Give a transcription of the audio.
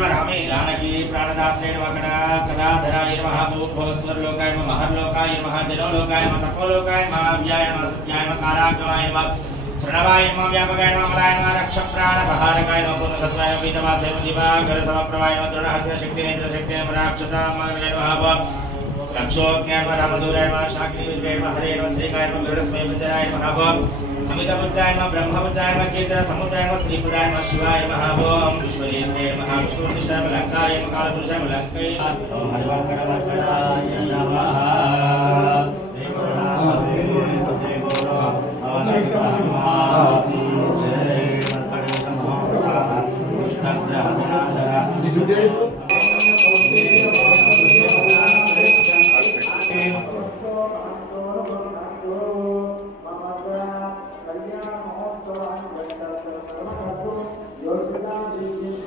नमः रामे जानकी प्राणदात्रे नमः कदाधराय नमः भूभुवस्वर्लोकाय नमः महर्लोकाय नमः जनोलोकाय नमः तपोलोकाय नमः व्याय नमः सत्याय नमः काराग्रहाय नमः प्रणवाय नमः व्यापकाय नमः अमराय नमः रक्षप्राणपहारकाय नमः पूर्णसत्वाय नमः पीतवासे दिवाकर समप्रभाय नमः दृढहस्ते शक्ति नेत्र शक्ति नमः राक्षसामग्रहाय नमः लक्षोज्ञाय नमः रामदूराय नमः शाकिनीविजयाय नमः हरे नमः श्रीकाय नमः गरुडस्मय विजयाय नमः अमितपुत्राय नमः ब्रह्मपुत्राय नमः कीर्तन समुद्राय नमः श्रीपदाय नमः शिवाय नमः ओम विश्वदेवाय नमः विष्णुवृत्तिशाय नमः लंकाय नमः कालपुरुषाय नमः लंकाय ओम हरिवंकटवरकराय नमः Yoshida